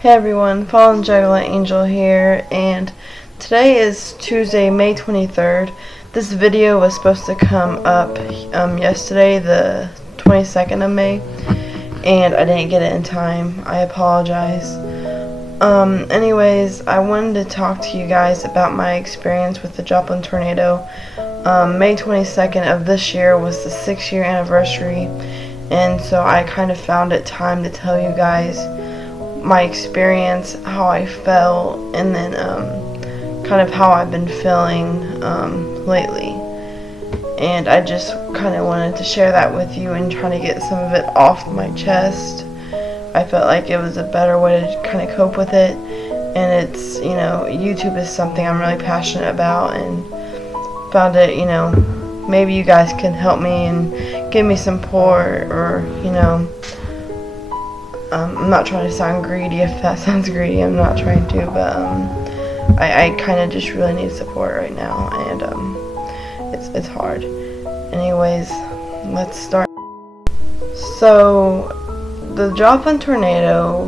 Hey everyone, Fallen Juggler Angel here, and today is Tuesday, May 23rd. This video was supposed to come up yesterday, the 22nd of May, and I didn't get it in time. I apologize. Anyways, I wanted to talk to you guys about my experience with the Joplin tornado. May 22nd of this year was the 6-year anniversary, and so I kind of found it time to tell you guys my experience, how I felt, and then kind of how I've been feeling lately. And I just kind of wanted to share that with you and try to get some of it off my chest. I felt like it was a better way to kind of cope with it, and it's, you know, YouTube is something I'm really passionate about, and found it, you know, maybe you guys can help me and give me support, or, you know, I'm not trying to sound greedy. If that sounds greedy, I'm not trying to, but I kind of just really need support right now, and it's hard. Anyways, let's start. So the Joplin tornado,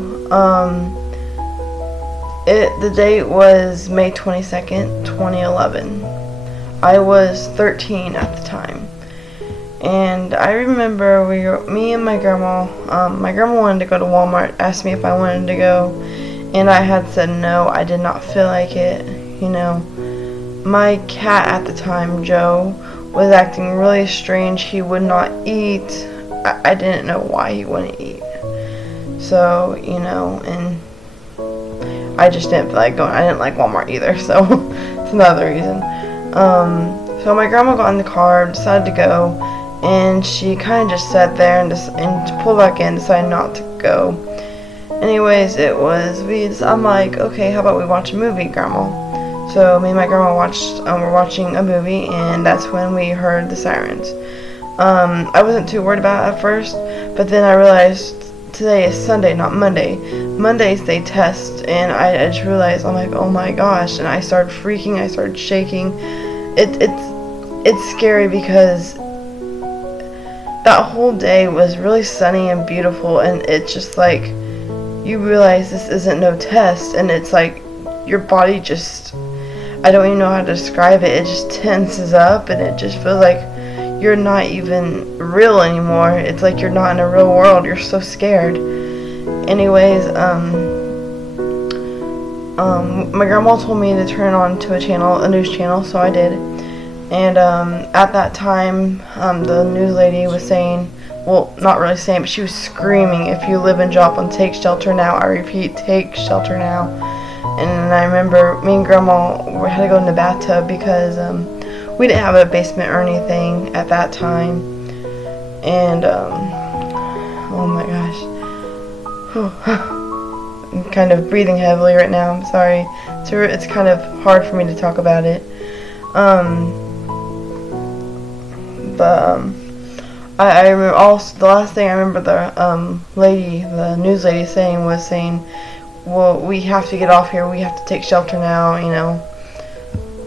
the date was May 22nd, 2011. I was 13 at the time. And I remember me and my grandma wanted to go to Walmart, asked me if I wanted to go, and I had said no, I did not feel like it, you know. My cat at the time, Joe, was acting really strange. He would not eat. I didn't know why he wouldn't eat. So, you know, and I just didn't feel like going. I didn't like Walmart either, so it's another reason. So my grandma got in the car, decided to go, and she kind of just sat there and pulled back in, decided not to go. Anyways, I'm like, okay, how about we watch a movie, Grandma? So me and my grandma were watching a movie, and that's when we heard the sirens. I wasn't too worried about it at first, but then I realized today is Sunday, not Monday. Mondays they test, and I just realized, I'm like, oh my gosh, and I started freaking, I started shaking. It's scary because that whole day was really sunny and beautiful, and it's just like you realize this isn't no test, and it's like your body just, I don't even know how to describe it, it just tenses up, and it just feels like you're not even real anymore. It's like you're not in a real world, you're so scared. Anyways, my grandma told me to turn on to a news channel, so I did. And at that time, the news lady was saying, well, not really saying, but she was screaming, if you live in Joplin, take shelter now. I repeat, take shelter now. And I remember me and Grandma had to go in the bathtub because we didn't have a basement or anything at that time. And, oh my gosh. I'm kind of breathing heavily right now, I'm sorry. It's kind of hard for me to talk about it. I remember also, the last thing I remember the news lady saying, well, we have to get off here, we have to take shelter now, you know,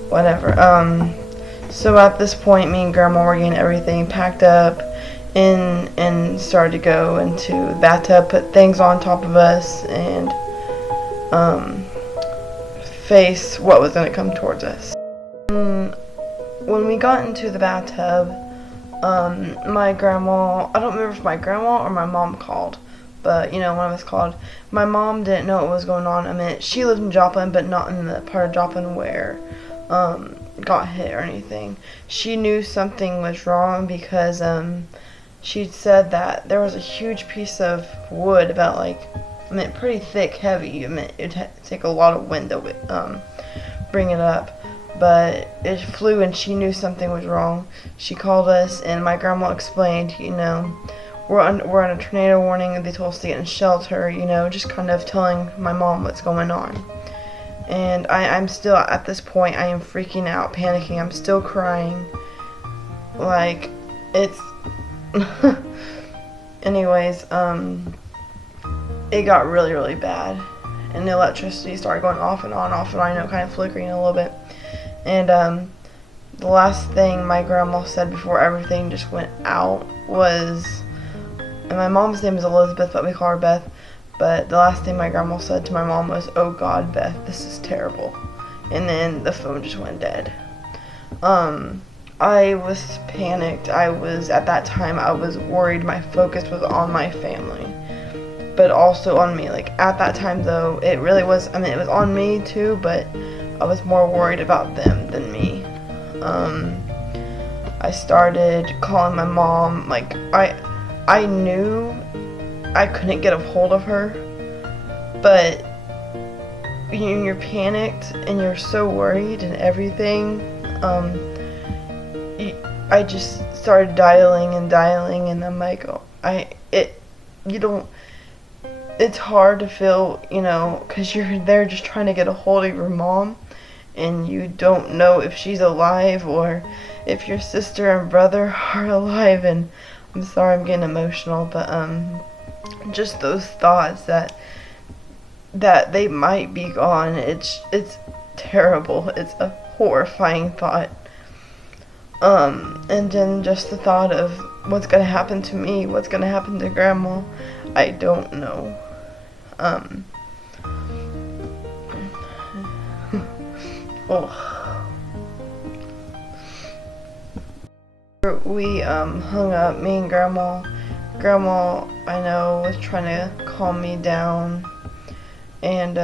whatever. So at this point, me and Grandma were getting everything packed up and started to go into the bathtub, put things on top of us, and face what was going to come towards us. When we got into the bathtub, my grandma, I don't remember if my grandma or my mom called, but, you know, one of us called. My mom didn't know what was going on. I mean, she lived in Joplin, but not in the part of Joplin where got hit or anything. She knew something was wrong because she'd said that there was a huge piece of wood, about like, I mean, pretty thick, heavy. I mean, it'd take a lot of wind to bring it up. But it flew, and she knew something was wrong. She called us, and my grandma explained, you know, we're on a tornado warning, and they told us to get in shelter, you know, just kind of telling my mom what's going on. And I'm still, at this point, I am freaking out, panicking. I'm still crying. Like, it's... Anyways, it got really, really bad. And the electricity started going off and on, you know, kind of flickering a little bit. And the last thing my grandma said before everything just went out was, and my mom's name is Elizabeth, but we call her Beth, But the last thing my grandma said to my mom was, "Oh God, Beth, this is terrible." And then the phone just went dead. I was panicked. At that time, I was worried. My focus was on my family, but also on me. Like, at that time, though, it really was, it was on me too, but I was more worried about them than me. I started calling my mom. Like, I knew I couldn't get a hold of her, but you're panicked and you're so worried and everything. I just started dialing, and I'm like, it's hard to feel, because you're there just trying to get a hold of your mom, and you don't know if she's alive or if your sister and brother are alive. And I'm sorry I'm getting emotional, but just those thoughts that they might be gone, it's terrible. It's a horrifying thought. And then just the thought of what's gonna happen to me, what's gonna happen to Grandma, I don't know. We hung up, me and Grandma. Grandma, I know, was trying to calm me down, and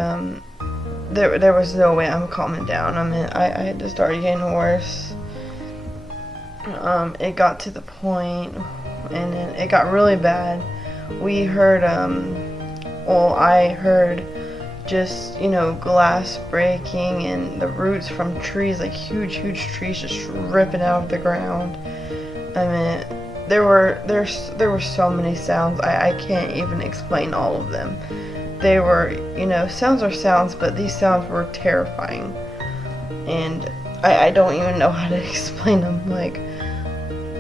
there was no way I'm calming down. I had to start getting worse. It got to the point, and then it got really bad. We heard, I heard just, glass breaking and the roots from trees, like huge trees just ripping out of the ground. There were so many sounds, I can't even explain all of them. They were, sounds are sounds, but these sounds were terrifying. And I don't even know how to explain them. Like,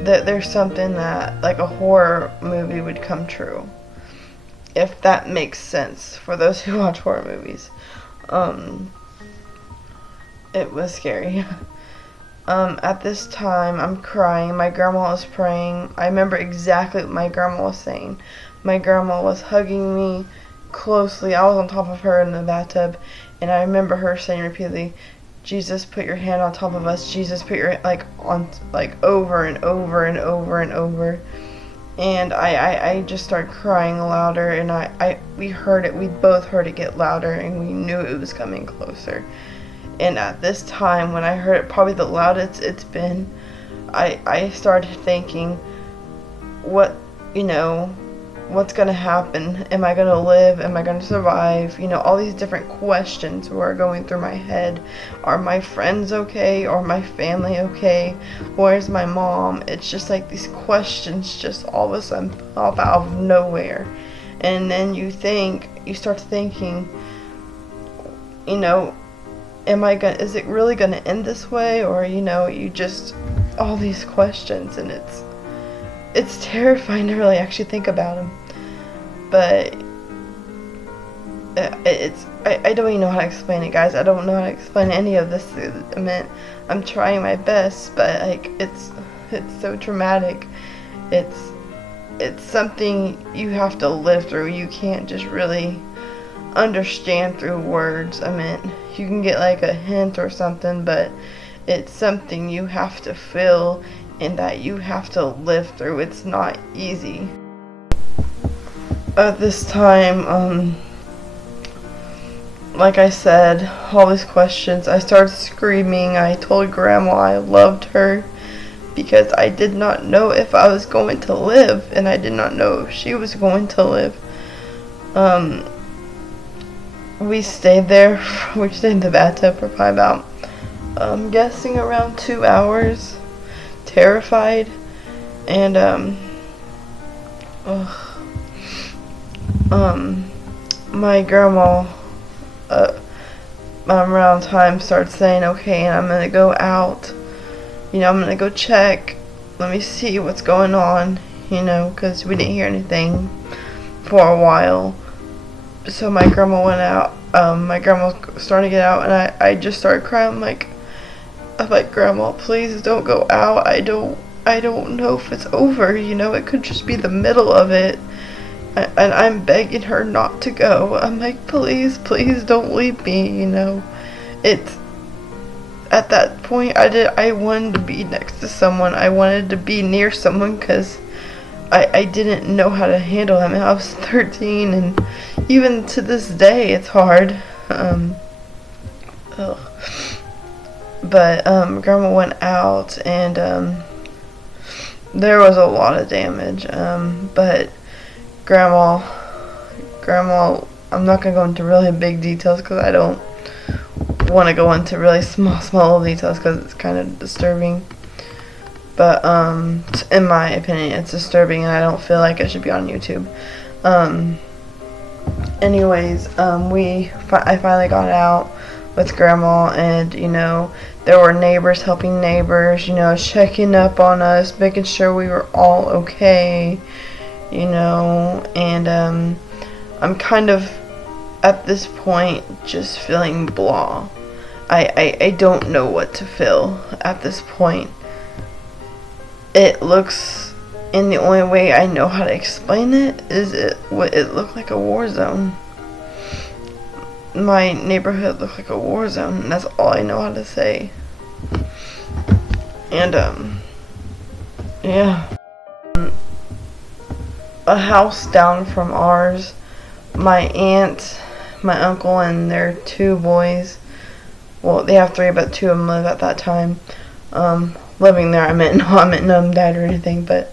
there's something that, like, a horror movie would come true. If that makes sense for those who watch horror movies. It was scary. At this time, I'm crying. My grandma was praying. I remember exactly what my grandma was saying. My grandma was hugging me closely. I was on top of her in the bathtub, and I remember her saying repeatedly, "Jesus, put your hand on top of us. Jesus, put your," over and over and over and over. And I just started crying louder, and we heard it. We both heard it get louder, and we knew it was coming closer. And at this time, when I heard it, probably the loudest it's been, I started thinking, what's gonna happen? Am I gonna live? Am I gonna survive? All these different questions were going through my head. Are my friends okay? Are my family okay? Where's my mom? It's just like these questions just all of a sudden pop out of nowhere. And then you start thinking, is it really gonna end this way? Or, you just, all these questions, and it's terrifying to really actually think about them. But I don't even know how to explain it, guys. I don't know how to explain any of this. I'm trying my best, but it's so traumatic. It's something you have to live through. You can't just really understand through words. You can get like a hint or something, but it's something you have to feel and that you have to live through. It's not easy. At this time, like I said, all these questions, I started screaming. I told Grandma I loved her because I did not know if I was going to live, and I did not know if she was going to live. We stayed there. We stayed in the bathtub for probably about, I'm guessing around 2 hours, terrified, and my grandma around time started saying, "Okay, and I'm gonna go out, I'm gonna go check, let me see what's going on," because we didn't hear anything for a while. So my grandma went out. My grandma was starting to get out, and I just started crying. I'm like, "Grandma, please don't go out. I don't know if it's over. It could just be the middle of it." And I'm begging her not to go. I'm like, please, please don't leave me, you know. It's, at that point, I wanted to be next to someone. I wanted to be near someone because I didn't know how to handle him. I was 13, and even to this day, it's hard. But Grandma went out, and there was a lot of damage. But Grandma, I'm not gonna go into really big details because I don't want to go into really small details because it's kind of disturbing. But in my opinion, it's disturbing, and I don't feel like it should be on YouTube. Anyways, I finally got out with Grandma, and you know, there were neighbors helping neighbors, you know, checking up on us, making sure we were all okay, you know. And I'm kind of at this point just feeling blah. I don't know what to feel at this point. It looks, and the only way I know how to explain it is it looked like a war zone. My neighborhood looked like a war zone, and that's all I know how to say. And yeah, a house down from ours, my aunt, my uncle, and their 2 boys, well, they have 3, but 2 of them live at that time, living there. I meant none of them died or anything, but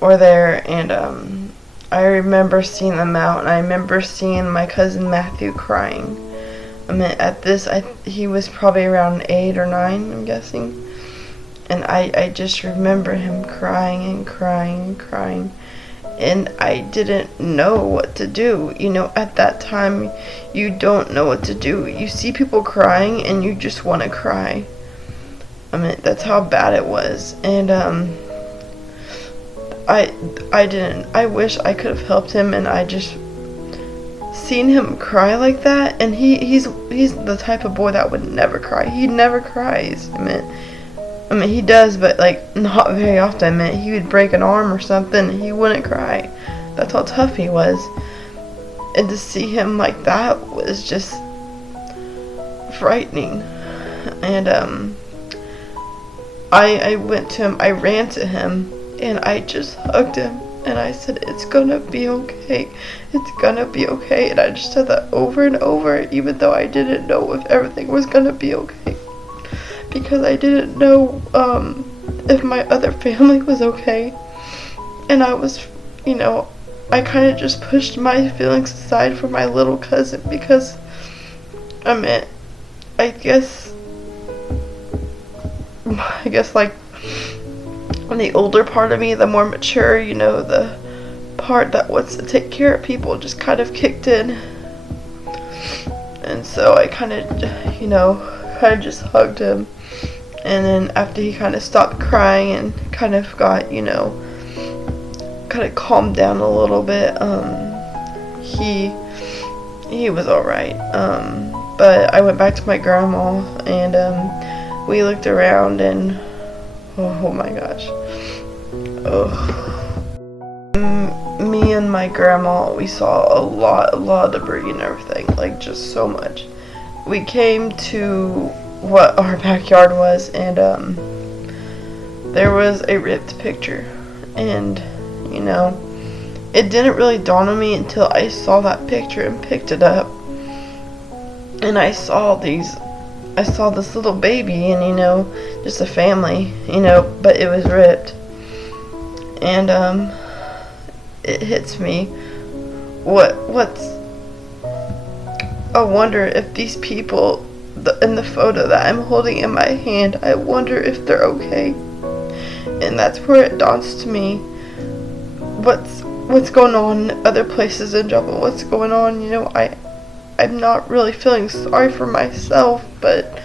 were there. And I remember seeing them out, and I remember seeing my cousin Matthew crying. I mean, at this, he was probably around 8 or 9, I'm guessing. And I just remember him crying and crying and crying. And I didn't know what to do. You know, at that time, you don't know what to do. You see people crying, and you just want to cry. I mean, that's how bad it was. And I wish I could have helped him, and I just seen him cry like that. And he's the type of boy that would never cry. He never cries. I mean he does, but like not very often. I mean, he would break an arm or something, and he wouldn't cry. That's how tough he was. And to see him like that was just frightening. And I went to him, I ran to him, and I just hugged him, and I said, it's gonna be okay, it's gonna be okay. And I just said that over and over, even though I didn't know if everything was gonna be okay, because I didn't know if my other family was okay. And I was, you know, I kind of just pushed my feelings aside for my little cousin, because I guess like the older part of me, the more mature, you know, the part that wants to take care of people, just kind of kicked in. And so I kind of, you know, just hugged him. And then after he kind of stopped crying and kind of got, you know, kind of calmed down a little bit, he was alright. But I went back to my grandma, and we looked around, and oh my gosh. Me and my grandma, we saw a lot of debris and everything, like just so much. We came to what our backyard was, and there was a ripped picture, and you know, it didn't really dawn on me until I saw that picture and picked it up, and I saw this little baby, and you know, just a family, you know, but it was ripped. And it hits me, I wonder if these people in the photo that I'm holding in my hand, I wonder if they're okay. And that's where it dawns to me what's going on in other places in Joplin, what's going on. You know, I'm not really feeling sorry for myself, but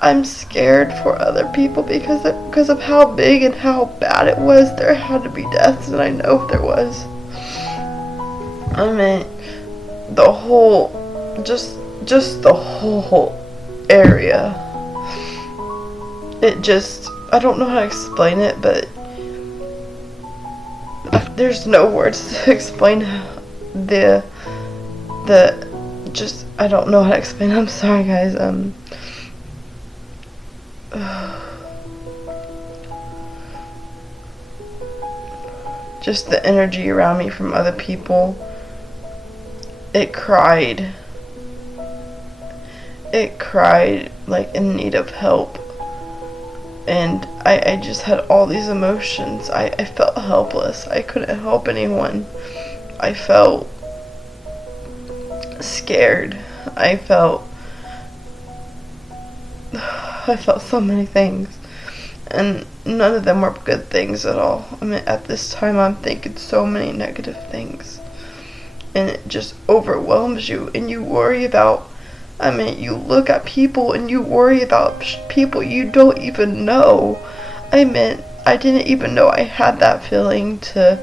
I'm scared for other people because of how big and how bad it was. There had to be deaths, and I know there was. I mean, the whole, just the whole area. It just, I don't know how to explain it, but there's no words to explain the just, I don't know how to explain. I'm sorry, guys. Just the energy around me from other people. It cried like in need of help. And I just had all these emotions. I felt helpless. I couldn't help anyone. I felt scared. I felt so many things. And none of them were good things at all. I mean, at this time I'm thinking so many negative things. And it just overwhelms you. And you worry about, I mean, you look at people and you worry about people you don't even know. I mean, I didn't even know I had that feeling to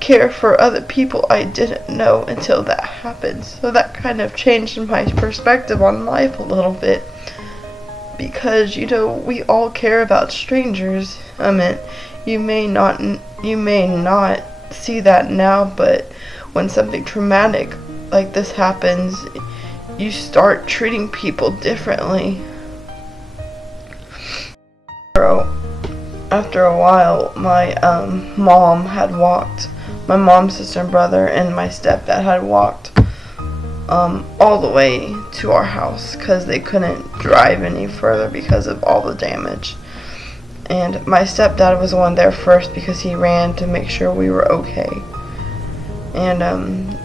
care for other people I didn't know until that happened. So that kind of changed my perspective on life a little bit. Because, you know, we all care about strangers. I mean, you may not see that now, but when something traumatic like this happens, you start treating people differently. After a while, my mom had walked, my mom, sister, and brother, and my stepdad had walked all the way to our house because they couldn't drive any further because of all the damage. And my stepdad was the one there first because he ran to make sure we were okay. And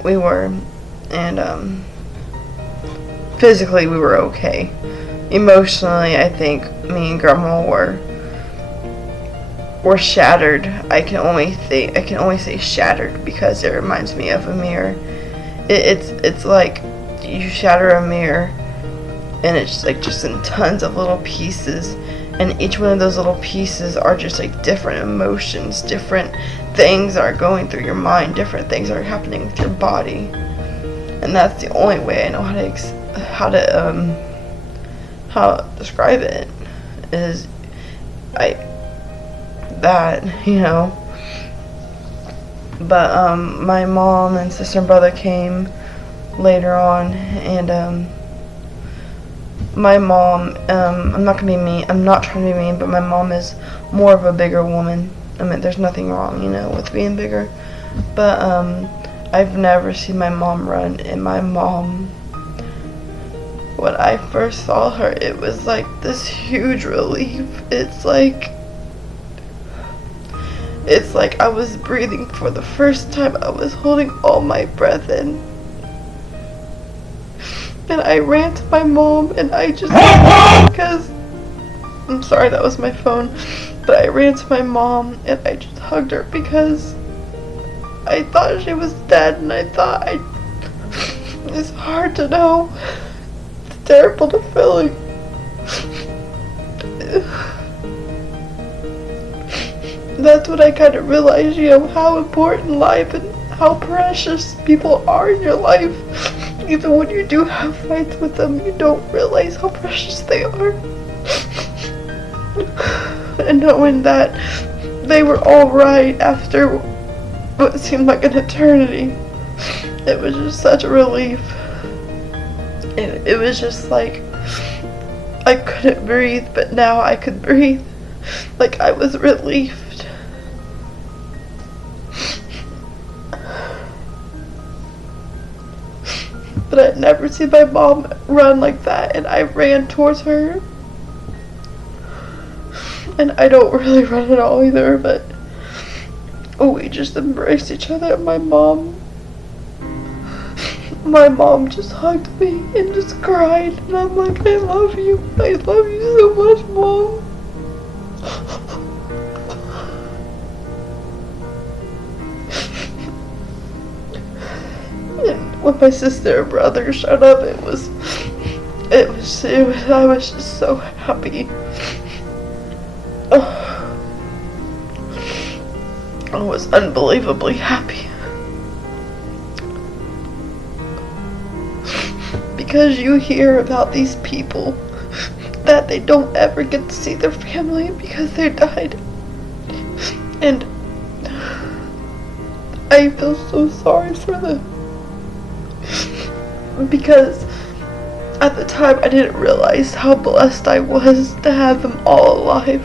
we were, and physically we were okay. Emotionally, I think me and Grandma were shattered. I can only say shattered because it reminds me of a mirror. It's like you shatter a mirror and it's like just in tons of little pieces, and each one of those little pieces are just like different emotions, different things are going through your mind, different things are happening with your body. And that's the only way I know how to describe it, is you know. But my mom and sister and brother came later on, and my mom, I'm not gonna be mean, I'm not trying to be mean, but my mom is more of a bigger woman. I mean, there's nothing wrong, you know, with being bigger, but I've never seen my mom run. And my mom, when I first saw her, it was like this huge relief. It's like I was breathing for the first time. I was holding all my breath in. And I ran to my mom and I just, because, I'm sorry, that was my phone, but I ran to my mom and I just hugged her because I thought she was dead, and I thought it's hard to know. It's terrible to feeling. That's when I kind of realized, you know, how important life and how precious people are in your life. Even when you do have fights with them, you don't realize how precious they are. And knowing that they were all right after what seemed like an eternity, it was just such a relief. It was just like I couldn't breathe, but now I could breathe. Like I was relieved. But I'd never seen my mom run like that, and I ran towards her. And I don't really run at all either, but we just embraced each other. My mom just hugged me and just cried, and I'm like, I love you so much, Mom. And when my sister and brother showed up, I was just so happy. I was unbelievably happy. Because you hear about these people that they don't ever get to see their family because they died. And I feel so sorry for them. Because at the time I didn't realize how blessed I was to have them all alive.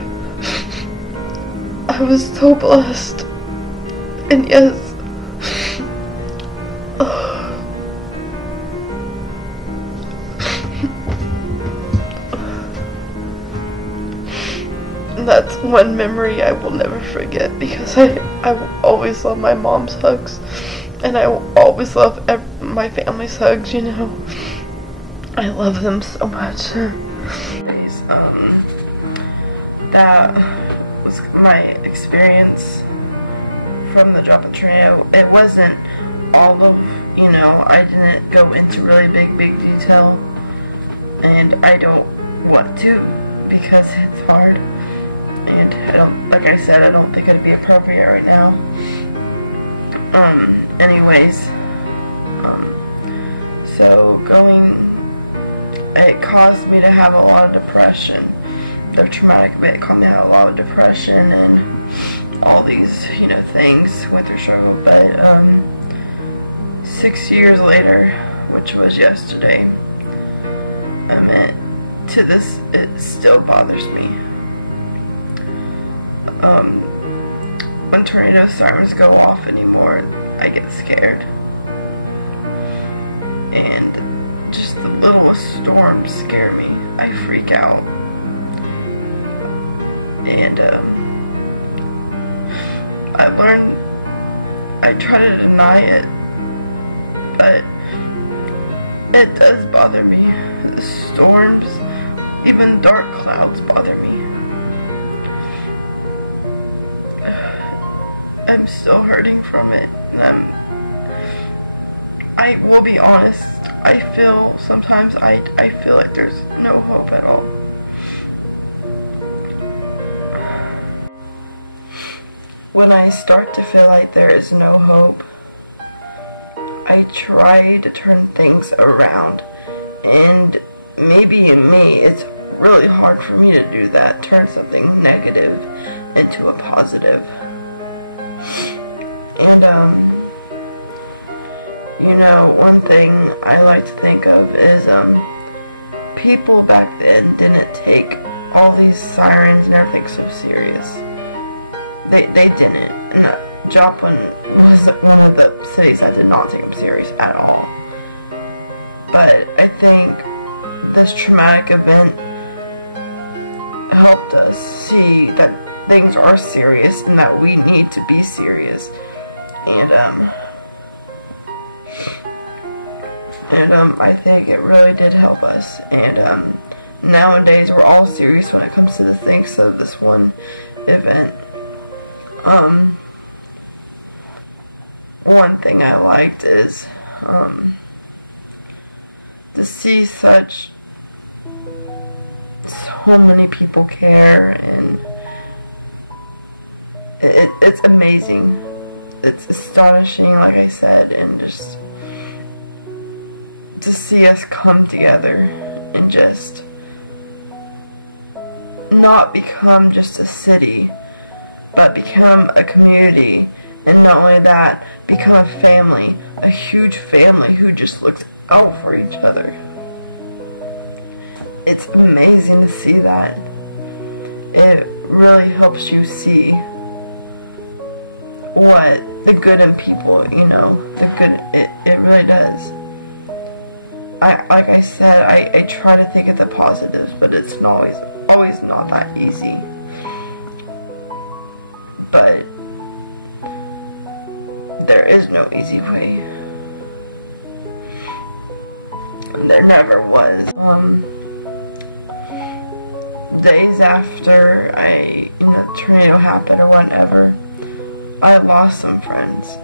I was so blessed. And yes, that's one memory I will never forget, because I will always love my mom's hugs, and I will always love my family's hugs, you know. I love them so much. That was my experience from the Joplin tornado. It wasn't all of, you know, I didn't go into really big detail, and I don't want to, because it's hard. And I don't, like I said, I don't think it'd be appropriate right now. So it caused me to have a lot of depression. The traumatic event caused me to have a lot of depression and all these, you know, things, went through struggle. But 6 years later, which was yesterday, it still bothers me. When tornado sirens go off anymore, I get scared. And just the littlest storms scare me. I freak out. And I try to deny it, but it does bother me. The storms, even dark clouds, bother me. I'm still hurting from it, and I will be honest, sometimes I feel like there's no hope at all. When I start to feel like there is no hope, I try to turn things around, and maybe in me, it's really hard for me to do that, turn something negative into a positive. And you know, one thing I like to think of is people back then didn't take all these sirens and everything so serious. They didn't. And Joplin was one of the cities that did not take them serious at all. But I think this traumatic event helped us see that things are serious and that we need to be serious. And I think it really did help us. And nowadays we're all serious when it comes to the things of this one event. One thing I liked is to see so many people care, and it's amazing. It's astonishing, like I said, and just to see us come together and just not become just a city, but become a community, and not only that, become a family, a huge family who just looks out for each other. It's amazing to see that. It really helps you see what the good in people, you know, the good, it really does. Like I said, I try to think of the positives, but it's not always not that easy. But there is no easy way. There never was. Days after the tornado happened or whatever, I lost some friends.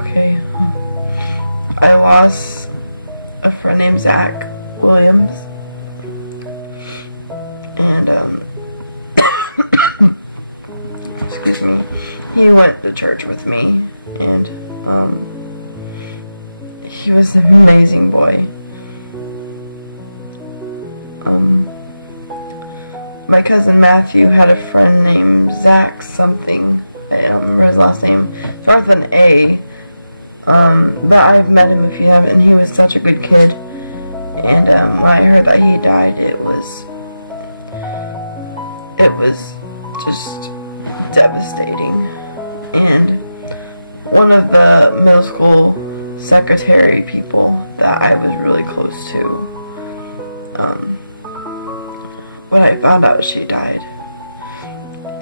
Okay. I lost a friend named Zach Williams. And, excuse me, he went to church with me, and, he was an amazing boy. my cousin Matthew had a friend named Zach something. I don't remember his last name. Starts with an A. But I've met him if you haven't, and he was such a good kid. And when I heard that he died, it was just devastating. And one of the middle school secretary people that I was really close to, when I found out she died,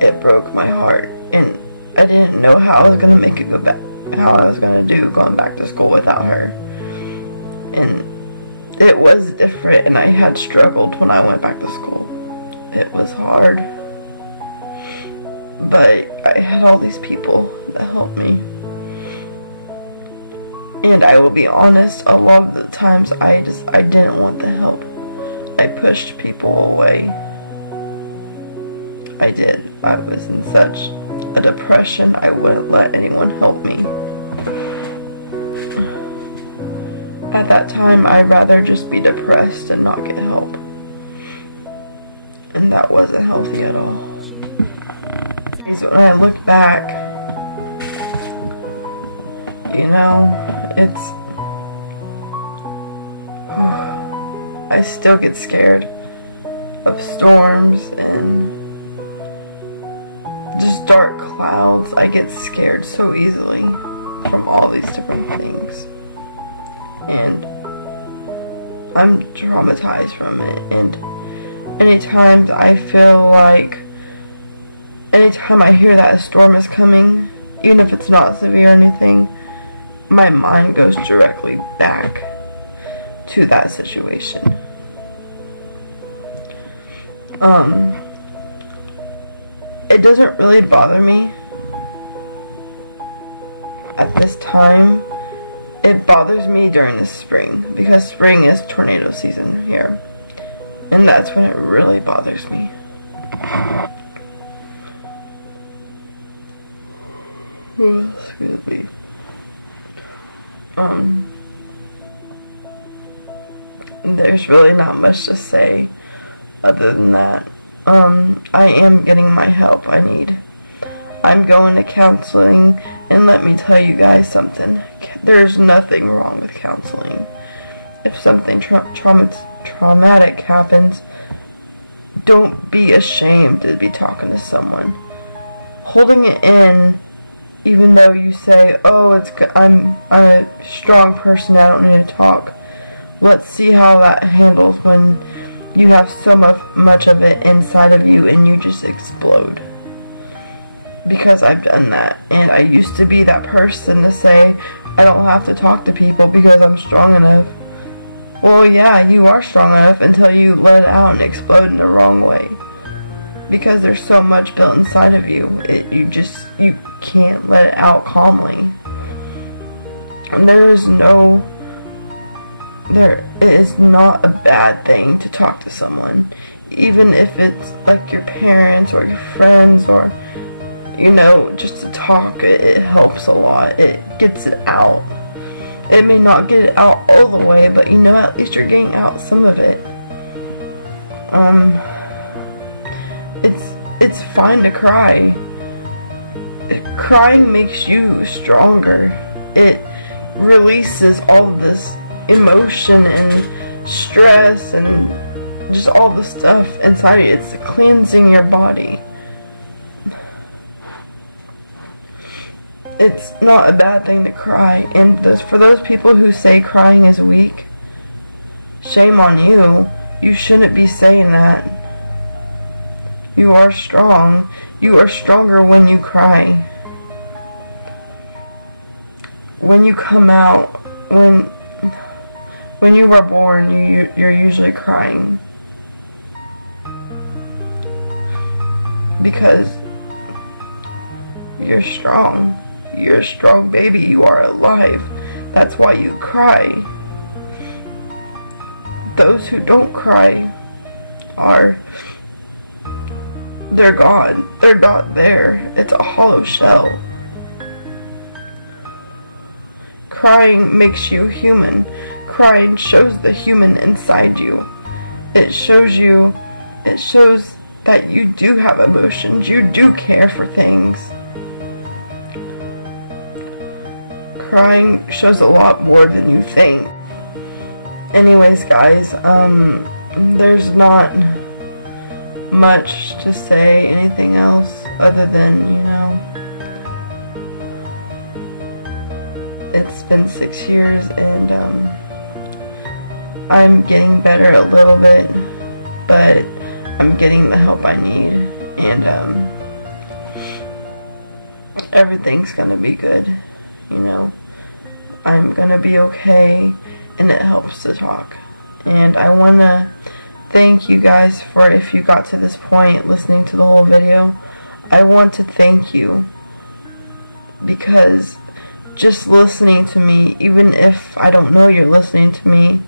it broke my heart, and I didn't know how I was gonna make it go back, how I was gonna do going back to school without her. And it was different, and I had struggled when I went back to school. It was hard, but I had all these people that helped me. And I will be honest, a lot of the times I didn't want the help. I pushed people away. I did. I was in such a depression, I wouldn't let anyone help me. At that time, I'd rather just be depressed and not get help. And that wasn't healthy at all. When I look back, you know, I still get scared of storms and just dark clouds. I get scared so easily from all these different things. And I'm traumatized from it. And anytime I feel like, anytime I hear that a storm is coming, even if it's not severe or anything, my mind goes directly back to that situation. It doesn't really bother me at this time. It bothers me during the spring, because spring is tornado season here, and that's when it really bothers me. Excuse me. There's really not much to say other than that. I am getting my help I need. I'm going to counseling, and let me tell you guys something. There's nothing wrong with counseling. If something traumatic happens, don't be ashamed to be talking to someone. Holding it in, even though you say, oh, I'm a strong person, I don't need to talk. Let's see how that handles when you have so much of it inside of you and you just explode. Because I've done that, and I used to be that person to say, I don't have to talk to people because I'm strong enough. Well, yeah, you are strong enough until you let it out and explode in the wrong way. Because there's so much built inside of you, you can't let it out calmly. And it is not a bad thing to talk to someone, even if it's like your parents or your friends, or you know, just to talk. It helps a lot. It gets it out. It may not get it out all the way, but you know, at least you're getting out some of it. It's fine to cry. Crying makes you stronger. It releases all of this emotion and stress and just all the stuff inside of you. It's cleansing your body. It's not a bad thing to cry. And for those people who say crying is weak, shame on you. You shouldn't be saying that. You are strong. You are stronger when you cry. When you come out, when you were born, you're usually crying. Because you're strong. You're a strong baby. You are alive. That's why you cry. Those who don't cry they're gone. They're not there. It's a hollow shell. Crying makes you human. Crying shows the human inside you. It shows that you do have emotions, you do care for things. Crying shows a lot more than you think. Anyways, guys, there's not much to say, anything else, other than, you know, it's been 6 years, and I'm getting better a little bit, but I'm getting the help I need, and everything's gonna be good, you know. I'm gonna be okay, and it helps to talk. And I wanna thank you guys for, if you got to this point listening to the whole video, I want to thank you, because just listening to me, even if I don't know you're listening to me,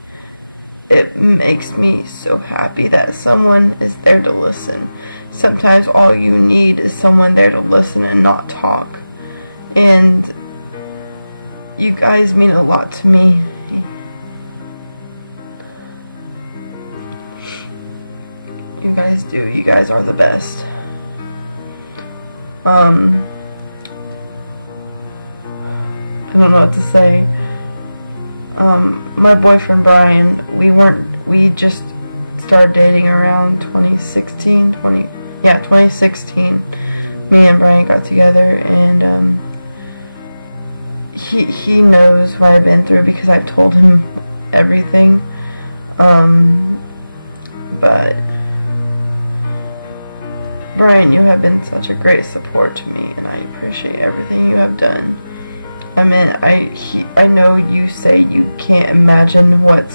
it makes me so happy that someone is there to listen. Sometimes all you need is someone there to listen and not talk. And you guys mean a lot to me. You guys do. You guys are the best. I don't know what to say. My boyfriend Brian, we just started dating around 2016. Me and Brian got together, and he knows what I've been through because I've told him everything. But Brian, you have been such a great support to me, and I appreciate everything you have done. I mean, I know you say you can't imagine what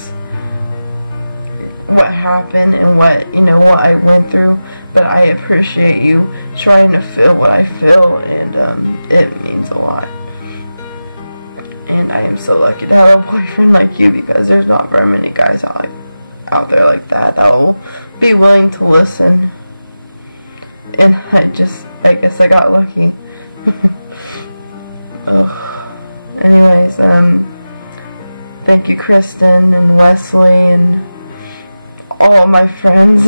happened and what I went through, but I appreciate you trying to feel what I feel, and it means a lot. And I am so lucky to have a boyfriend like you, because there's not very many guys out there like that will be willing to listen. And I guess I got lucky. Ugh. Anyways, thank you, Kristen and Wesley and all of my friends.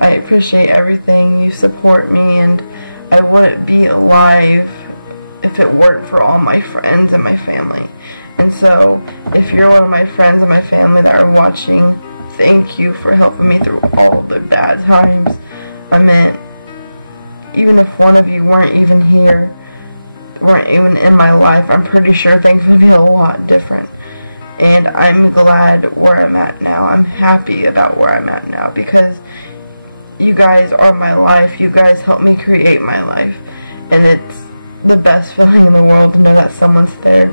I appreciate everything. You support me, and I wouldn't be alive if it weren't for all my friends and my family. And so, if you're one of my friends and my family that are watching, thank you for helping me through all of the bad times. I mean, even if one of you weren't even here, weren't even in my life, I'm pretty sure things would be a lot different. And I'm glad where I'm at now. I'm happy about where I'm at now, because you guys are my life. You guys helped me create my life, and it's the best feeling in the world to know that someone's there.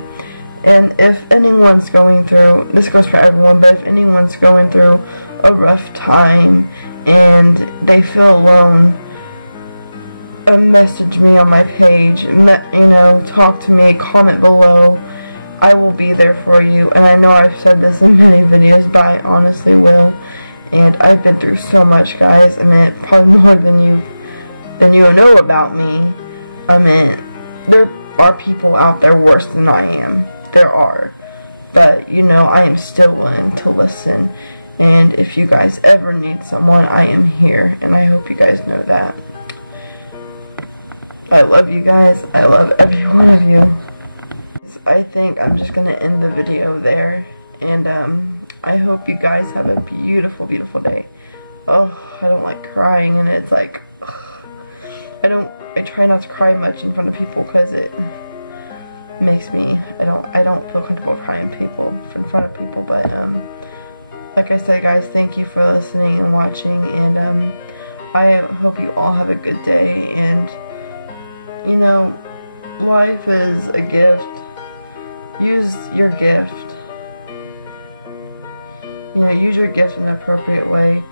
And if anyone's going through, this goes for everyone, but if anyone's going through a rough time and they feel alone, message me on my page, talk to me, comment below. I will be there for you, and I know I've said this in many videos, but I honestly will. And I've been through so much, guys. I mean, probably more than you know about me. I mean, there are people out there worse than I am. There are. But, I am still willing to listen. And if you guys ever need someone, I am here. And I hope you guys know that. I love you guys. I love every one of you. I think I'm just going to end the video there. And I hope you guys have a beautiful, beautiful day. Oh, I don't like crying. And it's like, I try not to cry much in front of people, because it makes me, I don't feel comfortable crying in front of people. But like I said, guys, thank you for listening and watching, and I hope you all have a good day. And life is a gift. Use your gift. Use your gift in an appropriate way.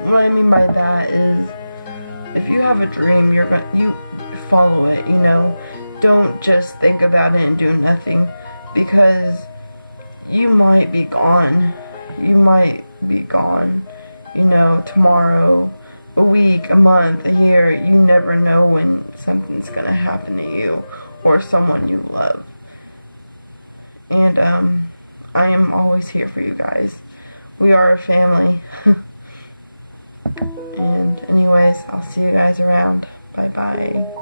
What I mean by that is, if you have a dream, you follow it. Don't just think about it and do nothing, because you might be gone. You might be gone, tomorrow, a week, a month, a year. You never know when something's gonna happen to you or someone you love. And I am always here for you guys. We are a family. And anyways, I'll see you guys around. Bye bye.